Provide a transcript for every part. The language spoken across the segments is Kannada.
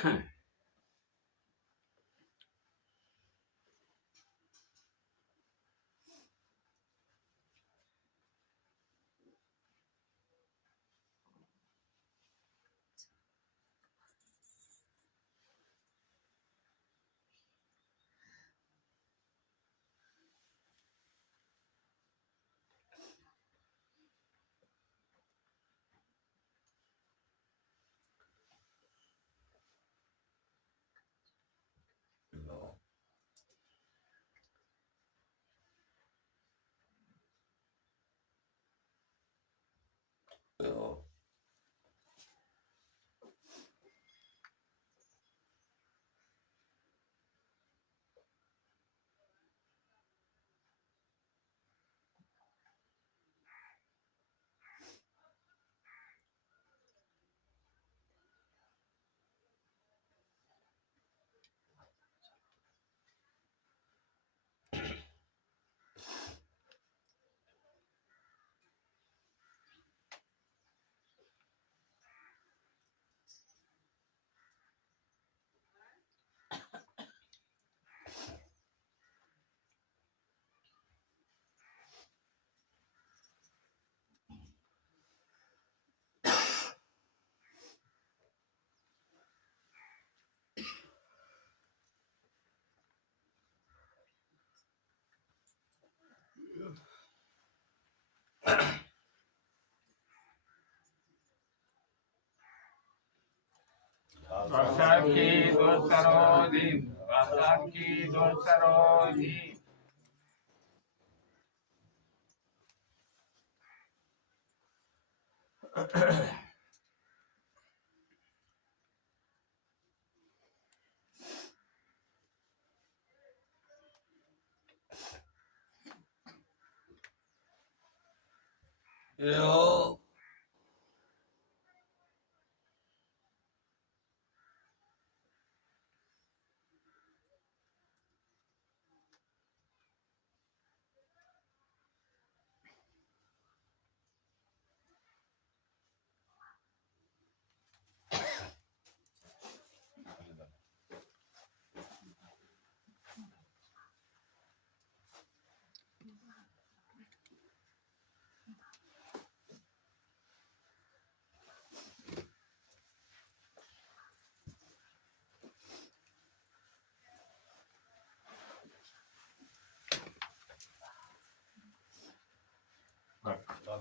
time. Oh. Rasaki Dosarodi, Rasaki Dosarodi. Yo.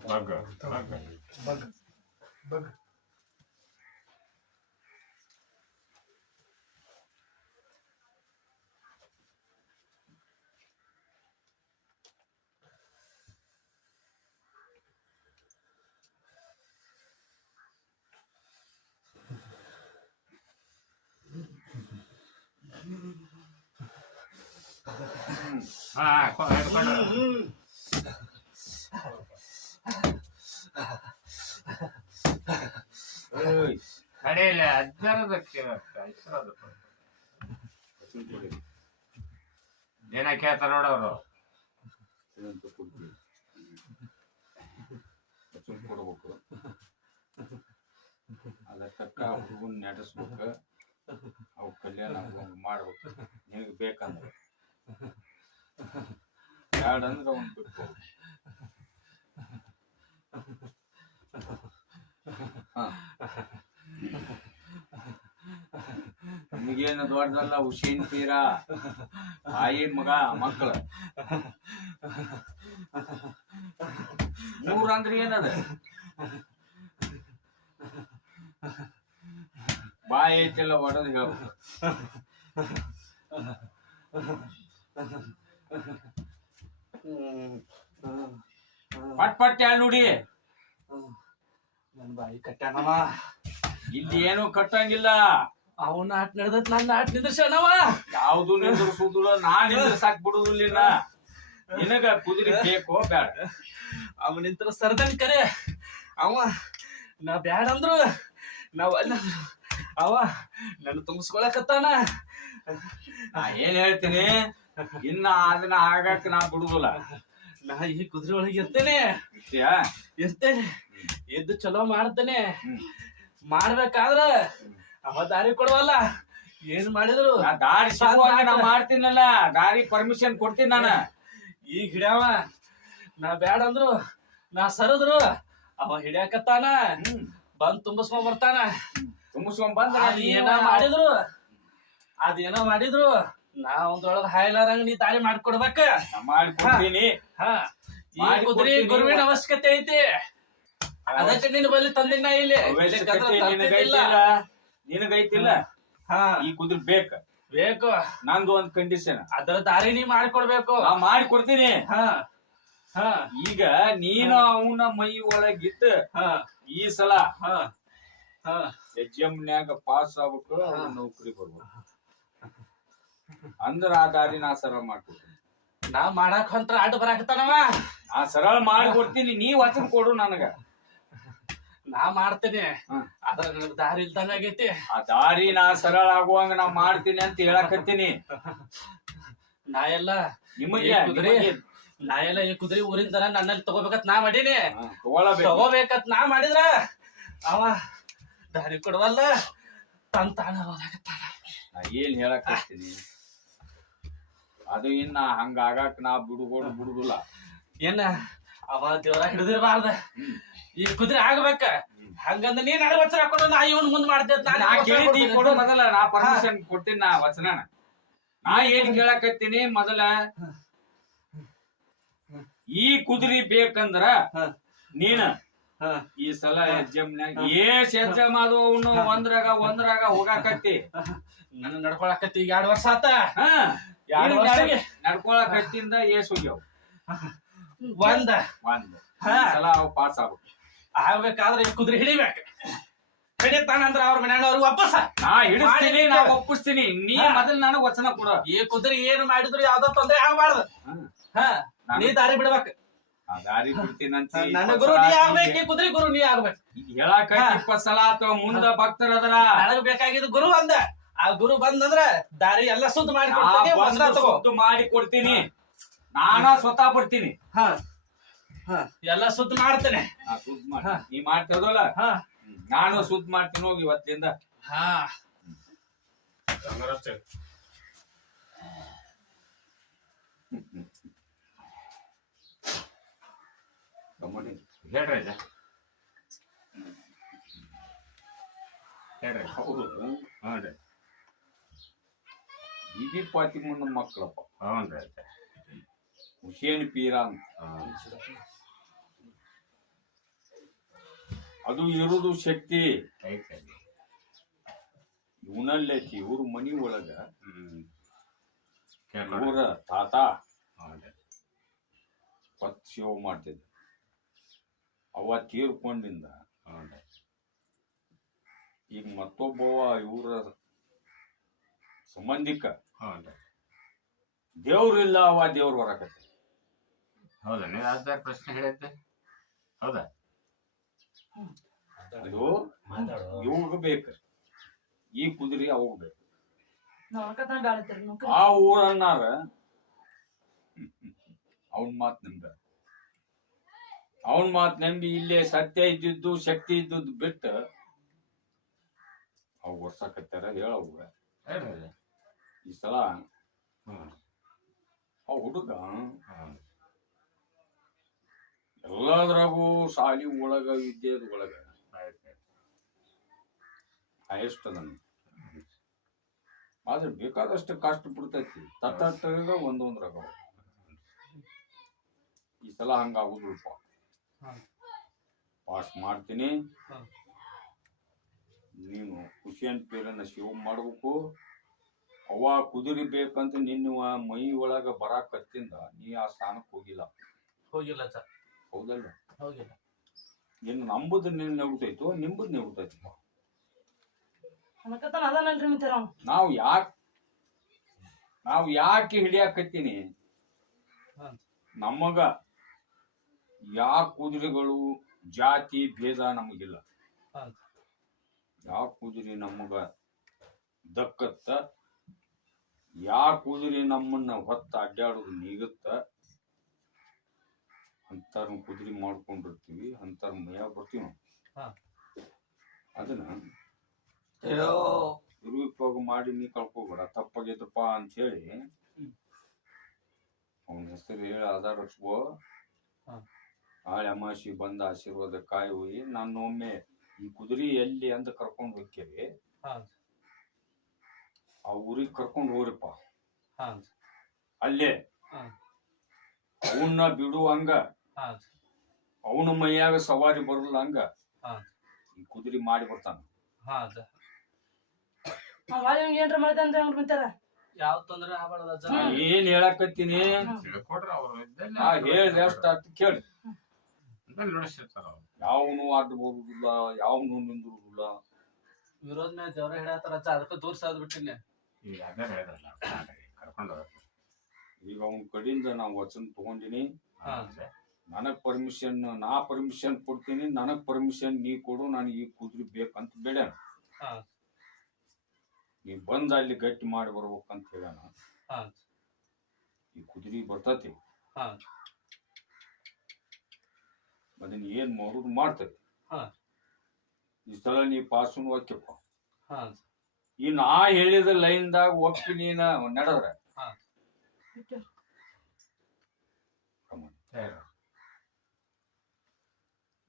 Baga. Baga. Baga. Ah, qual é? ಏನ ಕೇಳ್ತಾರ ನೋಡವ್ರು ಕೊಡ್ಬೇಕು ಅದಕ್ಕ ಕಲ್ಯಾಣ ಮಾಡ್ಬೇಕು. ನಿನಗೆ ಬೇಕಂದ್ರೆ. ಎರಡಂದ್ರೆ ಅವ್ನು ಬಿಟ್ಟು ಹೋಗು. ಹಾ. ನಿಮಗೇನು ದೊಡ್ಡದಲ್ಲ, ಹುಷೇನ್ ತೀರ ತಾಯಿ, ಮಗ ಮಕ್ಕಳು ಮೂರ್ ಅಂದ್ರೆ ಏನದ? ಬಾಯಿ ಐತಿಲ್ಲ ಒಡದ್ ಹೇಳ. ಪಟ್ ಪಟ್ ಯಾಳ್ ನೋಡಿ. ನನ್ ಬಾಯಿ ಕಟ್ಟಣವ ಇಲ್ಲಿ ಏನು ಕಟ್ಟಂಗಿಲ್ಲ. ಅವನ ಆಟ ನಡೆದತ್ ನನ್ನ ಆಟ ನಿಂದ್ರಸಣವ ಯಾವ್ದು ನಿಂದ್ರಸುದಿಲ್ಲ ನಾ ನಿಂದ್ರಸಾಕ್ ಬಿಡುದಿಲ್ಲ ನಿನಗ ಕುದುರೆ ಬೇಕೋ ಬೇಡ ಅವ ನಿಂತ ಸರ್ದನ್ ಕರೆ. ಅವ ನಾ ಬ್ಯಾಡ ಅಂದ್ರು ನಾವ್ ಅಲ್ಲ ಅವ ನನ್ನ ತುಂಬಿಸ್ಕೊಳಕತ್ತಾನ. ನಾ ಏನ್ ಹೇಳ್ತೀನಿ? ಇನ್ನ ಅದನ್ನ ಆಗಾಕ ನಾ ಬಿಡುದಿಲ್ಲ. ನಾ ಈ ಕುದುರೆ ಒಳಗೆ ಇರ್ತೇನೆ. ಇರ್ತೀಯಾ? ಇರ್ತೇನೆ. ಎದ್ದು ಚಲೋ ಮಾಡ್ತೇನೆ. ಮಾಡ್ಬೇಕಾದ್ರ ಅವ ದಾರಿ ಕೊಡವಲ್ಲ. ಏನ್ ಮಾಡಿದ್ರು? ಆ ದಾರಿ ಸಿಗುವಾಗ ನಾ ಮಾಡ್ತೀನಲ್ಲ. ದಾರಿ ಪರ್ಮಿಷನ್ ಕೊಡ್ತೀನಿ ನಾನು. ಈಗ ಹಿಡ್ಯಾವ ನಾ ಬ್ಯಾಡ ಅಂದ್ರು ನಾ ಸರದ್ರು ಅವ ಹಿಡ್ಯಾಕತ್ತಾನ. ಬಂದ್ ತುಂಬಿಸ್ಕೊಂಡ್ ಬರ್ತಾನ. ತುಂಬಿಸ್ಕೊಂಡ್ ಬಂದ್ರ ಅದ್ ಏನ ಮಾಡಿದ್ರು. ಅದೇನೋ ಮಾಡಿದ್ರು. ನಾ ಒಂದ್ರೊಳಗ ಹಾಯ್ಲಾರಂಗ ನೀ ದಾರಿ ಮಾಡ್ಕೊಡ್ಬೇಕ. ನಾ ಮಾಡಿ ಕೊಡ್ತೀನಿ ಹಾ. ಈ ಕುದುರೆ ಗುರುವಿನ ಅವಶ್ಯಕತೆ ಐತಿ. ಅದಕ್ಕೆ ನಿನ್ ಬಲ್ಲಿ ತಂದಿನ ಇಲ್ಲಿ. ನಿನಗೈತಿಲ್ಲ ಹಾ ಈ ಕುದುರೆ ಬೇಕ. ಬೇಕು. ನಂದು ಒಂದ್ ಕಂಡೀಷನ್ ಅದರ ದಾರಿ ನೀ ಮಾಡ್ಕೊಡ್ಬೇಕು. ಮಾಡ್ಕೊಡ್ತೀನಿ. ಮಾಡಿ ಕೊಡ್ತೀನಿ ಹಾ ಹಾ. ಈಗ ನೀನು ಅವನ ಮೈ ಒಳಗಿದ್ದ ಹಾ. ಈ ಸಲ ಹಾ ಹಾ. ಎಕ್ಸಾಮ್ನ್ಯಾಗ ಪಾಸ್ ಆಗ್ಬೇಕು ನೌಕರಿ ಬರ್ಬೇಕು ಅಂದ್ರ ಆ ದಾರಿ ನಾ ಸರಳ ಮಾಡ್ಕೊಡ್ತೀನಿ. ನಾ ಮಾಡಾಕ ಹೊಂಟ್ರ ಅಡ್ಡ ಬರಾಕತ್ತಾನವ. ಆ ಸರಳ ಮಾಡ್ಕೊಡ್ತೀನಿ ನೀ ವಚನ ಕೊಡು ನನಗ. ನಾ ಮಾಡ್ತೇನೆ. ಹ್ಮ್. ಅದ್ರ ನನಗ್ ದಾರಿ ಇಲ್ದಂಗ ಆಗೈತಿ. ಆ ದಾರಿ ನಾ ಸರಳ ಆಗುವಂಗ ನಾ ಮಾಡ್ತೀನಿ ಅಂತ ಹೇಳಕತ್ತೀನಿ. ನಾ ಎಲ್ಲ ನಿಮಗೆ ಏ ಕುದುರೆ? ನಿಮಗೆ, ನಾ ಎಲ್ಲ ಈ ಕುದುರೆ ಊರಿಂದ ನನ್ನಲ್ಲಿ ತಗೋಬೇಕತ್ ನಾ ಮಾಡೀನಿ. ಹಾ, ತಗೋಬೇಕತ್ ನಾ ಮಾಡಿದ್ರ ಅವ ದಾರಿ ಕೊಡವಲ್ಲ ತನ್ ತಾನ ಹೋದಾಗತ್ತಾನ ನಾ ಏನ್ ಹೇಳಕತ್ತೀನಿ? ಅದು ಇನ್ನ ಹಂಗ ಆಗಾಕ ನಾ ಬಿಡುಗೋಡು ಬಿಡುದಿಲ್ಲ. ಏನ ಅವ ದೇವರ ಹಿಡಿದಿರಬಾರ್ದ. ಈ ಕುದುರೆ ಆಗ್ಬೇಕ. ಹಂಗಂದ ನೀನ್ ನಡ ವಚನ ಹಾಕೊಂಡು ನಾ ಇವನ್ ಮುಂದ್ ಮಾಡ್ತೇನೆ ನಾ ಕೇಳಿದ್ದಿ ಕೊಡು ಮೊದಲ ನಾ ಪರ್ಮಿಷನ್ ಕೊಟ್ಟಿನ ನಾ ವಚನ ನಾ ಏನ್ ಕೇಳಕತ್ತೀನಿ ಮೊದಲ? ಈ ಕುದುರೆ ಬೇಕಂದ್ರ ನೀನ ಈ ಸಲ ಎಕ್ಸಾಮ್ನ್ಯಾಗ ಏಸ್ ಎಕ್ಸಾಮ್ ಅದು ಅವನು ಒಂದ್ರಾಗ ಒಂದ್ರಾಗ ಹೋಗಾಕತ್ತಿ. ನನ್ನ ನಡ್ಕೊಳಕತ್ತಿ ಈಗ ಎರಡ್ ವರ್ಷ ಆತ. ಹಾ ಎರಡ್ ವರ್ಷಗೆ ನಡ್ಕೊಳಕತ್ತಿಂದ ಏಸ್ ಹೋಗ್ಯಾವ ಒಂದ. ಒಂದ್. ಸಲ ಅವ್ ಪಾಸ್ ಆಗ್ಬೇಕು ಆಗ್ಬೇಕಾದ್ರೆ ಕುದುರೆ ಹಿಡಿಬೇಕ. ಹಿಡಿತಾನಂದ್ರ ಅವ್ರ ಮನೆಯವ್ರಿಗೆ ವಾಪಸ್. ನಾ ಹಿಡಿಸ್ತೀನಿ ನಾ ಒಪ್ಪಿಸ್ತೀನಿ. ನೀ ಮೊದಲ ನನಗ್ ವಚನ ಕೊಡ. ಈ ಕುದುರೆ ಏನ್ ಮಾಡಿದ್ರು ಯಾವ್ದೋ ತೊಂದ್ರೆ ಆಗ್ಬಾರ್ದು. ಹಾ. ನೀ ದಾರಿ ಬಿಡ್ಬೇಕ. ಆ ದಾರಿ ಬಿಡ್ತೀನಂತ ನನ್ನ ಗುರು ನೀ ಆಗ್ಬೇಕು ಈ ಕುದುರೆ ಗುರು ನೀ ಆಗ್ಬೇಕು. ಹೇಳಾಕ. ಇಪ್ಪತ್ ಸಲ ಅಥವಾ ಮುಂದ ಭಕ್ತರ ಅದರ ನನಗ್ ಬೇಕಾಗಿದ್ದು ಗುರು ಅಂದ ಆ ಗುರು ಬಂದಂದ್ರ ದಾರಿ ಎಲ್ಲ ಸುದ್ದ ಮಾಡಿ ಕೊಡ್ತೀನಿ ತಗೋ. ಮಾಡಿ ಕೊಡ್ತೀನಿ. ನಾನ ಸ್ವತಃ ಬರ್ತೀನಿ. ಹಾ. ಹಾ. ಎಲ್ಲ ಸುದ್ದ ಮಾಡ್ತೇನೆ. ನಾ ಸುದ್ದ್ ಮಾಡಿ. ಹಾ. ನೀ ಮಾಡ್ತಿರೋದಲ್ಲ ಹಾ. ನಾನು ಸುದ್ದ್ ಮಾಡ್ತೀನಿ ಹೋಗಿ ಇವತ್ತಿಂದ. ಹಾ. ಹೇಳ್ರಿ ಅಜ್ಜ ಹೇಳ್ರಿ ಹೌದು. ಹಾಂ ರೀ ಬಿಬಿ ಫಾತಿಮನ ಮಕ್ಕಳಪ್ಪ. ಹುಸೇನ್ ಪೀರ ಅಂತ. ಅದು ಇರುದು ಶಕ್ತಿ. ಐತೆ ಅಜ್ಜ ಇವನಲ್ಲೈತಿ ಇವ್ರ ಮನಿ ಒಳಗ. ಹ್ಮ್. ಇವರ ತಾತ. ಪತ್ ಶಿವ ಮಾಡ್ತಿದ್ದ. ಅವ ತೀರ್ಕೊಂಡಿಂದ. ಈಗ ಮತ್ತೊಬ್ಬವ ಇವರ ಸಂಬಂಧಿಕ. ಇಲ್ಲ ದೇವ್ರಿಲ್ಲ ಅವ ದೇವ್ರ ಹೊರಕತ್ತೆ. ಹೌದಾ ನೀವು ಪ್ರಶ್ನೆ ಹೇಳಿದ್ದೆ? ಹೌದಾ? ಅದು ಇವಾಗ ಬೇಕು. ಈ ಕುದುರೆ ಅವಾಗ ಬೇಕು. ಆ ಊರನ್ನಾರ. ಅವನ್ ಮಾತ್ ನಂಬ ಅವನ್ ಮಾತ್ ನಂಬಿ ಇಲ್ಲೇ ಸತ್ಯ ಇದ್ದಿದ್ದು ಶಕ್ತಿ ಇದ್ದಿದ್ದು ಬಿಟ್ಟು. ಅವ್ ವರ್ಷಕತ್ತಾರ ಹೇಳ. ಈ ಸಲ ಆ ಹುಡುಗ ಎಲ್ಲದ್ರಾಗೂ ಶಾಲಿ ಒಳಗ ವಿದ್ಯೆದ ಒಳಗ ಹೈಯೆಸ್ಟ್ ಅದನ್ನ ಆದ್ರೆ ಬೇಕಾದಷ್ಟು ಕಷ್ಟ ಬಿಡ್ತೈತಿ ತತ್ತಗ ಒಂದೊಂದ್ರಾಗ ಅವ. ಈ ಸಲ ಹಂಗಾಗುದಿಲ್ಪ. ಪಾಸ್ ಮಾಡ್ತೀನಿ ನೀನು ನೀನು ಖುಷಿಯನ್ ಪೇರನ್ನ ಶಿವ ಮಾಡ್ಬೇಕು ಅವ ಕುದುರಿ ಬೇಕಂತ ನಿನ್ನ ಮೈ ಒಳಗ ಬರಾಕತ್ತಿಂದ ನೀ ಆ ಸ್ಥಾನಕ್ಕೆ ಹೋಗಿಲ್ಲ. ಹೋಗಿಲ್ಲ ಸರ್. ಹೌದಲ್ಲ ಹೋಗಿಲ್ಲ. ನಿನ್ನ ನಂಬುದು ನಿನ್ನ ನೆಗುತ್ತೈತು ನಿಂಬುದು ನೆಗುತ್ತೈತಿ ನಾವು ಯಾಕೆ ನಾವು ಯಾಕೆ ಹಿಡಿಯಾಕತ್ತೀನಿ. ನಮಗ ಯಾ ಕುದುರೆಗಳು ಜಾತಿ ಭೇದ ನಮಗಿಲ್ಲ. ಯಾವ ಕುದುರೆ ನಮಗ ದಕ್ಕತ್ತ ಯಾ ಕುದುರೆ ನಮ್ಮನ್ನ ಹೊತ್ತ ಅಡ್ಡಾಡೋದು ನೀಗುತ್ತ? ಅಂತಾರ ಕುದುರೆ ಮಾಡ್ಕೊಂಡಿರ್ತೀವಿ ಅಂತಾರ ಮಯ ಬರ್ತೀವಿ ನಾವು. ಹಾ. ಅದನ್ನ ದುರುಪಯೋಗ ಮಾಡಿ ನೀ ಕಳ್ಕೊಬೇಡ ತಪ್ಪಾಗೈತಪ್ಪ ಅಂತ ಹೇಳಿ ಅವನ ಹೆಸರು ಹೇಳಿ ಆಧಾರ ಹಚ್ಕೋ. ಹಾ. ನಾಳೆ ಅಮಾಸಿ ಬಂದ ಆಶೀರ್ವಾದ ಕಾಯಿ ಹೋಗಿ ನಾನು ಒಮ್ಮೆ ಈ ಕುದುರೆ ಎಲ್ಲಿ ಅಂತ ಕರ್ಕೊಂಡು ಹೋಗ್ತೀರಿ ಹಾ ಆ ಊರಿಗೆ ಕರ್ಕೊಂಡು ಹೋಗ್ರಿಪ್ಪ ಹಾ ಅಲ್ಲೇ. ಹಾ. ಅವನ್ನ ಬಿಡುವಂಗ. ಹಾ ಅವನ ಮೈಯಾಗ ಸವಾರಿ ಬರಲ್ಲ ಹಂಗ. ಹಾ. ಈ ಕುದುರೆ ಮಾಡಿ ಬರ್ತಾನ. ಹಾ ಅಜ್ಜ ಅವ್ ಹೊಳ್ಳಿ ಹಿಂಗ್ ಏನ್ರ ಮಾಡ್ತಾನ್ರಿ ಹಂಗ್ರಿ ಮಿತ್ರ ಯಾವ ತೊಂದ್ರೆ ಆಗ್ಬಾರ್ದು ಜನ ಏನ್ ಹೇಳಕತ್ತೀನಿ? ತಿಳ್ಕೊಡ್ರಿ ಅವ್ರು ಇದ್ದಲ್ಲಿ ನಾ ಹೇಳ್ದೆ ಅಷ್ಟ ಕೇಳಿ. ಇದ್ದಲ್ಲಿ ನುಡಿಸಿರ್ತಾರ ಅವ್ರು. ಯಾವನು ಅಡ್ಡ ಹೋಗುದಿಲ್ಲ ಯಾವನು ನಿಂದಿರುದಿಲ್ಲ. ವಿರೋಧ ಮೇಲೆ ದೇವ್ರ ಹಿಡಿಯತ್ತಾರ ಅಜ್ಜ? ಅದಕ್ಕೆ ದೂರ ಸಾದ್ ಬಿಟ್ಟಿನಿ ಈಗ ಅದೇ ಹೇಳಿದ್ರಲ್ಲ ಕರ್ಕೊಂಡು ಈಗ ಅವನ ಕಡೆಯಿಂದ ನಾವು ವಚನ ತಗೊಂಡಿನಿ. ಹಾ. ನನಗ್ ಪರ್ಮಿಷನ್ ನಾ ಪರ್ಮಿಷನ್ ಕೊಡ್ತೀನಿ ನನಗ್ ಪರ್ಮಿಷನ್ ನೀ ಕೊಡು ನನಗೆ ಈ ಕುದುರೆ ಬೇಕಂತ ಬೇಡ ಹಾ. ನೀ ಬಂದ ಅಲ್ಲಿ ಗಟ್ಟಿ ಮಾಡಿ ಬರ್ಬೇಕಂತ ಹೇಳ್ಯಾನ. ಹಾ. ಈ ಕುದುರೆ ಬರ್ತತಿ. ಹಾ. ಅದನ್ನ ಏನ್ ಮಾಡೋದು ಮಾಡ್ತದೆ ಹಾ. ಈ ಸಲ ನೀ ಪಾಸುನು ಒಕ್ಕಪ್ಪ ಹಾ. ಈ ನಾ ಹೇಳಿದ ಲೈನ್ದಾಗ ಒಪ್ಪಿ ನೀನ ನಡೆದ್ರ ಮಳೆ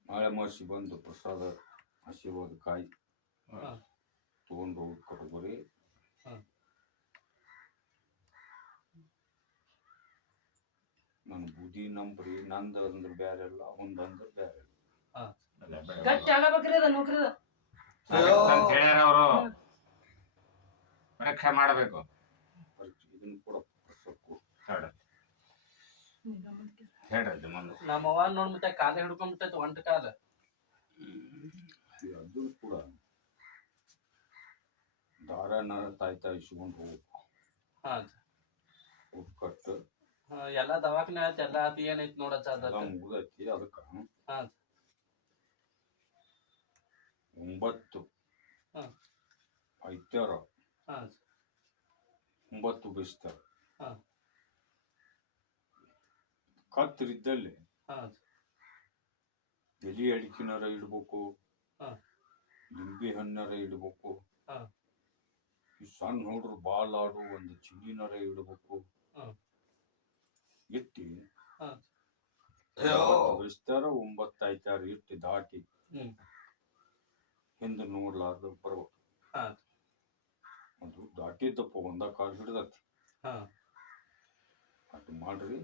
ನಾಳೆ ಮಾಸಿ ಬಂದು ಪ್ರಸಾದ ಹಸಿವಾದ ಕಾಯಿ. ತಗೊಂಡು ಹೋಗಿ ಕಟ್ಕೋರಿ ಹಾ. ನನ್ನ ಬುದ್ಧಿ ನಂಬ್ರಿ ನಂದ ಅಂದ್ರೆ ಬ್ಯಾರೆ ಇಲ್ಲ ಅವಂದ ಅಂದ್ರೆ ಬ್ಯಾರೆ ಇಲ್ಲ ಅದೇ ಬೇಡ. ಗಟ್ಟಿ ಆಗಬೇಕ್ರಿ ಅದ ನೌಕರಿ ಹೇಳ್ಯಾರ ಅವರು ಪರೀಕ್ಷೆ ಮಾಡಬೇಕು. ಹೇಳ ಮುಂದೆ ನಮ್ಮ ಅವ್ವ ನೋಡ್ಬಿಟ್ಟೆ ಕಾಲ ಹಿಡ್ಕೊಂಡ್ಬಿಟ್ಟೈತೆ ಒಂಟ ಕಾಲ. ಅದು ಕೂಡ ದಾರ ನರ ತಾಯಿ ತಾಯಿ ಇಸ್ಕೊಂಡು ಹೋಗ್ಬೇಕು ಹಾ ಕಟ್ಟು ಎಲ್ಲಾ ದವಾಖಾನೆ ಆಯ್ತು ಎಲ್ಲಾ ಅದು ಏನೈತಿ ಎಲ್ಲ ಅದ ಮುಗ್ದೈತಿ ಅದಕ್ಕ. ಹಾ. ಒಂಬತ್ತು. ಹಾ. ಐತಾರ ಒಂಬತ್ತು ಬೀಸ್ತಾರ. ಕತ್ತರಿದ್ದಲ್ಲಿ ಎಲಿ ಅಡಿಕೆನಾರ ಇಡ್ಬೇಕು. ನಿಂಬೆ ಹಣ್ಣಾರ ಇಡ್ಬೇಕು. ಈ ಸಣ್ಣ ಹುಡ್ರು ಬಾಲ್ ಆಡು ಒಂದು ಚಿಲ್ಲಿನಾರ ಇಡ್ಬೇಕು. ಒಂಬತ್ತು ಬೀಸ್ತಾರ ಒಂಬತ್ತು ಐತಾರ ಇಟ್ಟು ದಾಟಿ. ಹಿಂದೆ ನೋಡ್ಲಾರ್ದು ಬರ್ಬೇಕು. ಅದು ದಾಟಿದ್ದಪ್ಪ ಒಂದ ಕಾಲ್ ಹಿಡ್ದತಿ ಅಟ್ ಮಾಡ್ರಿ.